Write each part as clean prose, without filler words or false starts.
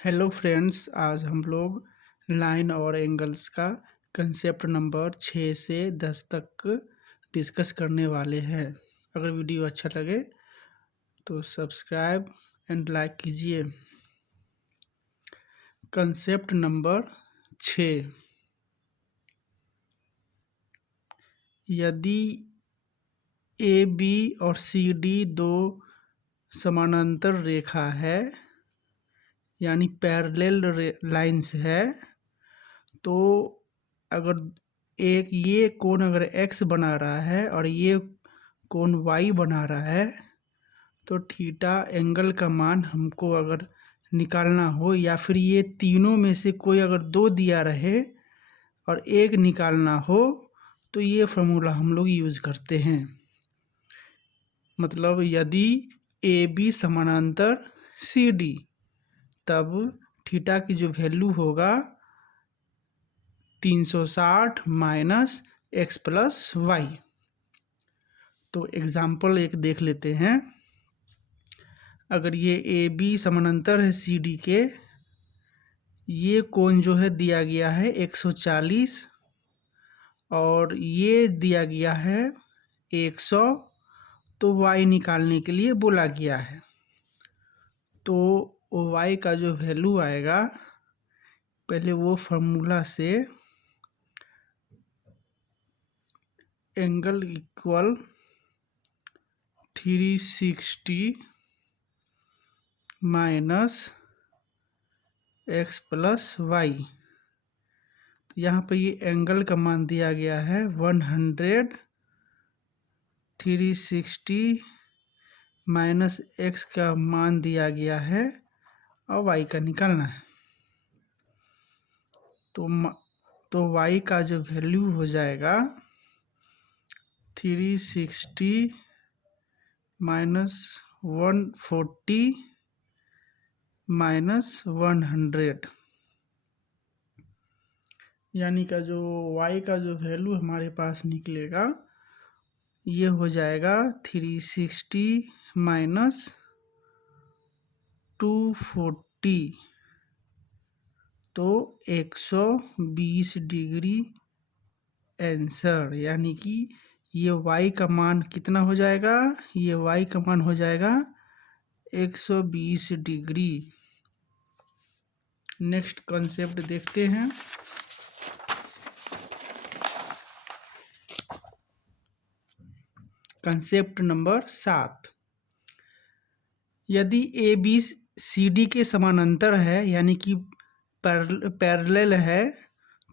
Hello friends, आज हम लोग लाइन और एंगल्स का कंसेप्ट नंबर 6 से 10 तक डिस्कस करने वाले हैं। अगर वीडियो अच्छा लगे तो सब्सक्राइब एंड लाइक कीजिए। कंसेप्ट नंबर 6, यदि ए बी और सी डी दो समानांतर रेखा है यानी पैरेलल लाइंस है, तो अगर एक ये कोण अगर x बना रहा है और ये कोण y बना रहा है, तो थीटा एंगल का मान हमको अगर निकालना हो या फिर ये तीनों में से कोई अगर दो दिया रहे और एक निकालना हो, तो ये फॉर्मूला हम लोग यूज़ करते हैं। मतलब यदि ए बी समानांतर सी डी, तब थीटा की जो वैल्यू होगा 360 माइनस एक्स प्लस वाई। तो एग्जाम्पल एक देख लेते हैं। अगर ये ए बी समानांतर है सी डी के, ये कोण जो है दिया गया है 140 और ये दिया गया है 100, तो y निकालने के लिए बोला गया है। तो y का जो वैल्यू आएगा, पहले वो फार्मूला से angle equal 360 minus x plus y. तो यहाँ पर ये एंगल का मान दिया गया है 100, 360 माइनस एक्स का मान दिया गया है और वाई का निकालना है। तो वाई का जो वैल्यू हो जाएगा 360 माइनस 140 माइनस 100, यानी का जो y का जो वैल्यू हमारे पास निकलेगा, ये हो जाएगा 360 माइनस 240, तो 120 डिग्री आंसर। यानी कि ये y का मान कितना हो जाएगा, ये y का मान हो जाएगा 120 डिग्री। नेक्स्ट कॉन्सेप्ट देखते हैं। कंसेप्ट नंबर 7, यदि ए बी सी डी के समानांतर है यानी कि पैरेलल है,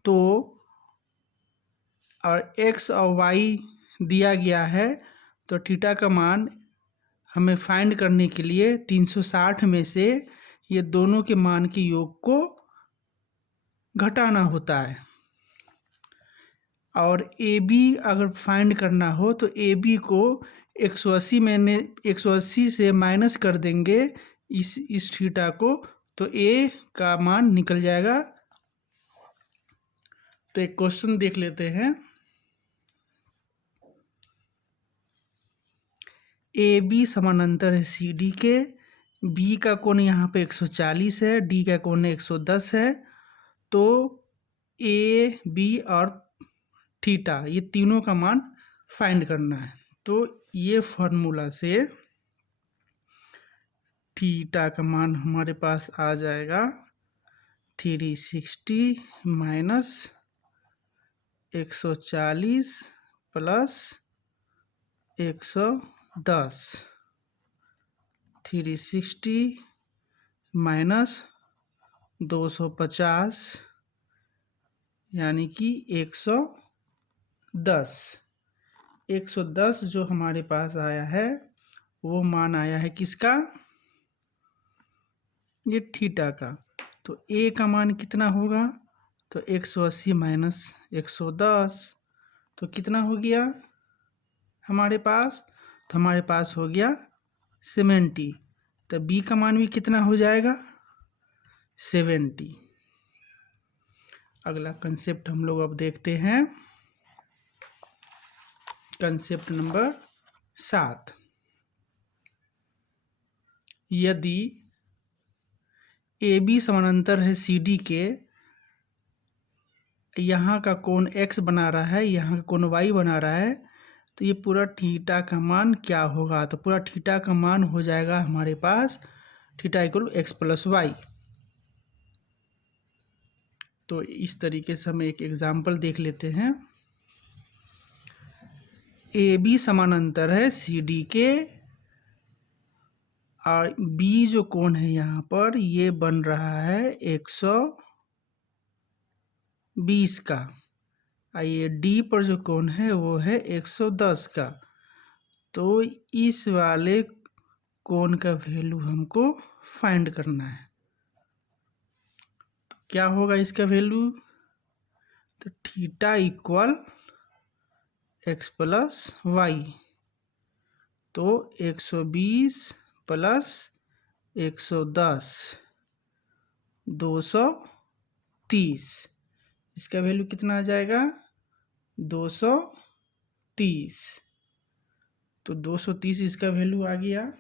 तो और x और y दिया गया है, तो थीटा का मान हमें फाइंड करने के लिए 360 में से ये दोनों के मान के योग को घटाना होता है। और ए बी अगर फाइंड करना हो तो ए बी को 180 से माइनस कर देंगे इस थीटा को, तो ए का मान निकल जाएगा। तो एक क्वेश्चन देख लेते हैं। ए बी समानांतर है सी डी के, बी का कोण यहाँ पे 140 है, डी का कोण 110 है। तो ए बी और थीटा ये तीनों का मान फाइंड करना है। तो ये फॉर्मूला से थीटा का मान हमारे पास आ जाएगा 360 माइनस 140 प्लस 110, 360 माइनस 250 यानी कि 110। 110 जो हमारे पास आया है, वो मान आया है किसका, ये थीटा का। तो ए का मान कितना होगा, तो 180 माइनस 110, तो कितना हो गया हमारे पास, तो हमारे पास हो गया 70। तो बी का मान भी कितना हो जाएगा, 70। अगला कंसेप्ट हम लोग अब देखते हैं। कंसेप्ट नंबर 7, यदि ए बी समानांतर है सी डी के, यहाँ का कोण x बना रहा है, यहाँ का कोण y बना रहा है, तो ये पूरा थीटा का मान क्या होगा? तो पूरा थीटा का मान हो जाएगा हमारे पास theta equal x plus y. तो इस तरीके से हम एक एग्जाम्पल देख लेते हैं। ए बी समानांतर है सी डी के, और बी जो कोण है यहाँ पर ये बन रहा है 120 का, और ये डी पर जो कोण है वो है 110 का। तो इस वाले कोण का वैल्यू हमको फाइंड करना है। तो क्या होगा इसका वैल्यू? तो theta equal x plus y. तो 120 प्लस 110 230, इसका वैल्यू कितना आ जाएगा? 230। तो 230 इसका वैल्यू आ गया।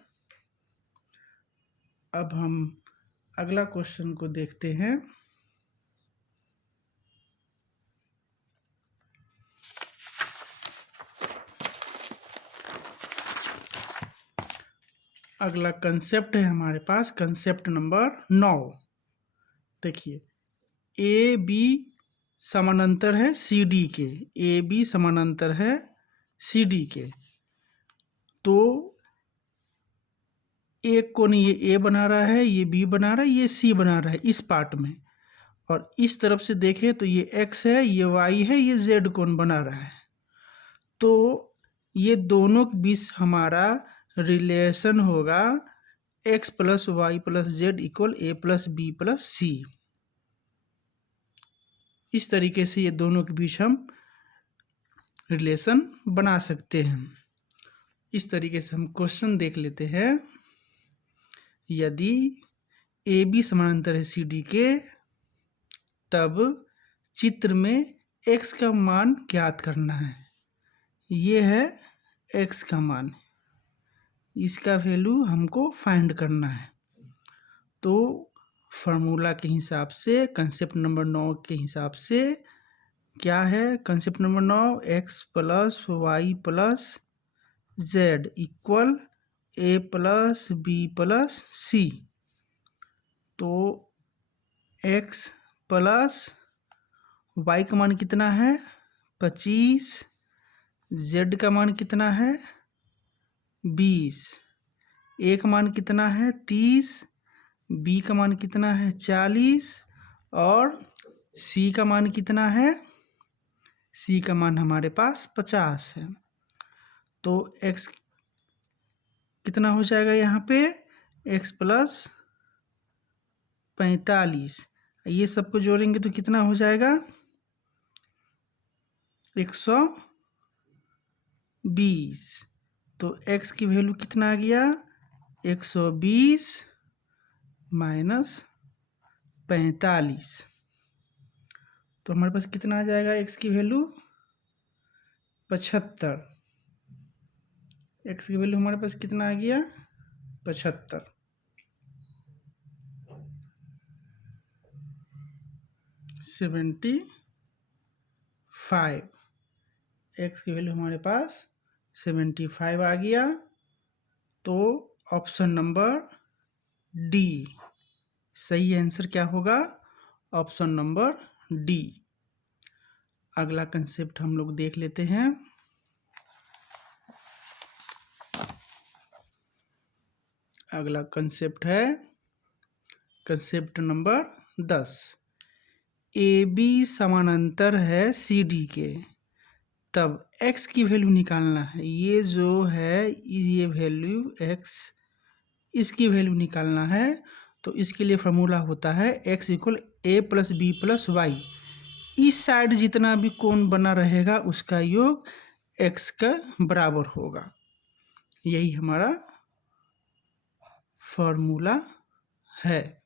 अब हम अगला क्वेश्चन को देखते हैं। अगला कंसेप्ट है हमारे पास, कंसेप्ट नंबर 9। देखिए, ए बी समानांतर है सी डी के, ए बी समानांतर है सी डी के। तो एक कोण ये ए बना रहा है, ये बी बना रहा है, ये सी बना रहा है इस पार्ट में, और इस तरफ से देखें तो ये एक्स है, ये वाई है, ये जेड कोण बना रहा है। तो ये दोनों के बीच हमारा रिलेशन होगा x plus y plus z equal a plus b plus c. इस तरीके से ये दोनों के बीच हम रिलेशन बना सकते हैं। इस तरीके से हम क्वेश्चन देख लेते हैं। यदि ए बी समानांतर है सी डी के, तब चित्र में x का मान ज्ञात करना है। ये है x का मान, इसका वैल्यू हमको फाइंड करना है। तो फार्मूला के हिसाब से, कंसेप्ट नंबर 9 के हिसाब से क्या है? Concept number 9, x plus y plus z equal a plus b plus c. तो x प्लस y का मान कितना है? 25। z का मान कितना है? 20। a का मान कितना है? 30। b का मान कितना है? 40। और c का मान कितना है? c का मान हमारे पास 50 है। तो x कितना हो जाएगा यहाँ पे? x plus 45। ये सबको जोड़ेंगे तो कितना हो जाएगा? 120। तो x की वैल्यू कितना आ गया? 120 माइनस 45। तो हमारे पास कितना आ जाएगा x की वैल्यू? 75। x की वैल्यू हमारे पास कितना आ गया? 75। 75। x की वैल्यू हमारे पास 75 आ गया। तो ऑप्शन नंबर डी सही आंसर क्या होगा? Option number D. अगला कंसेप्ट हम लोग देख लेते हैं। अगला कंसेप्ट है कंसेप्ट नंबर 10। ए बी समानांतर है सी डी के, तब x की वैल्यू निकालना है। ये जो है ये वैल्यू x, इसकी वैल्यू निकालना है। तो इसके लिए फार्मूला होता है x equal a plus b plus Y. इस साइड जितना भी कोण बना रहेगा उसका योग x का बराबर होगा। यही हमारा फार्मूला है।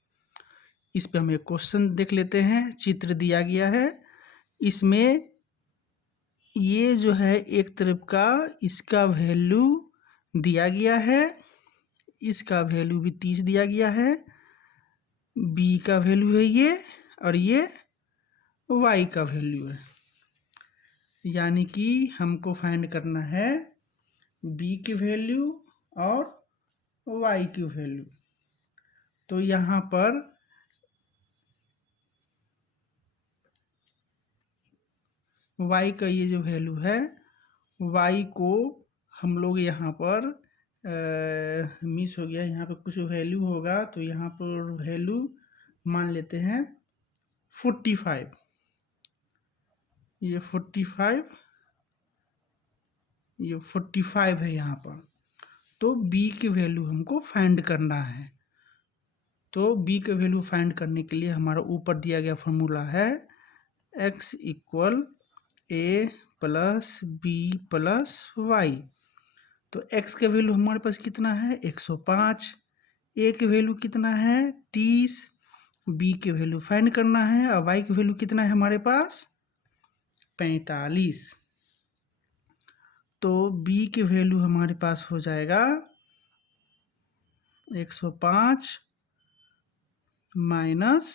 इस पे हम एक क्वेश्चन देख लेते हैं। चित्र दिया गया है, इसमें ये जो है एक तरफ का इसका वैल्यू दिया गया है, इसका वैल्यू भी 30 दिया गया है। बी का वैल्यू है ये, और ये वाई का वैल्यू है। यानी कि हमको फाइंड करना है बी की वैल्यू और वाई की वैल्यू। तो यहाँ पर वाई का ये जो वैल्यू है, वाई को हम लोग यहाँ पर मिस हो गया, यहाँ पर कुछ वैल्यू होगा, तो यहाँ पर वैल्यू मान लेते हैं 45। ये 45, ये 45 है यहाँ पर। तो बी की वैल्यू हमको फाइंड करना है। तो बी की वैल्यू फाइंड करने के लिए हमारा ऊपर दिया गया फॉर्मूला है x equal a plus b plus y. तो x का वैल्यू हमारे पास कितना है 105, ए की वैल्यू कितना है 30, बी की वैल्यू फाइंड करना है, और y की वैल्यू कितना है हमारे पास 45। तो b की वैल्यू हमारे पास हो जाएगा 105 माइनस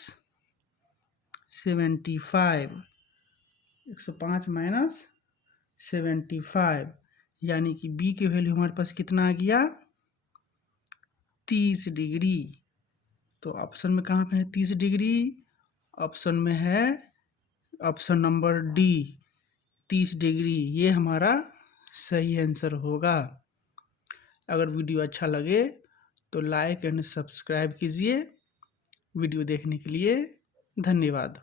75, 105 माइनस 75, यानी कि b की वैल्यू हमारे पास कितना आ गया 30 डिग्री। तो ऑप्शन में कहाँ पे है 30 डिग्री? ऑप्शन में है ऑप्शन नंबर डी 30 डिग्री। ये हमारा सही आंसर होगा। अगर वीडियो अच्छा लगे तो लाइक एंड सब्सक्राइब कीजिए। वीडियो देखने के लिए धन्यवाद।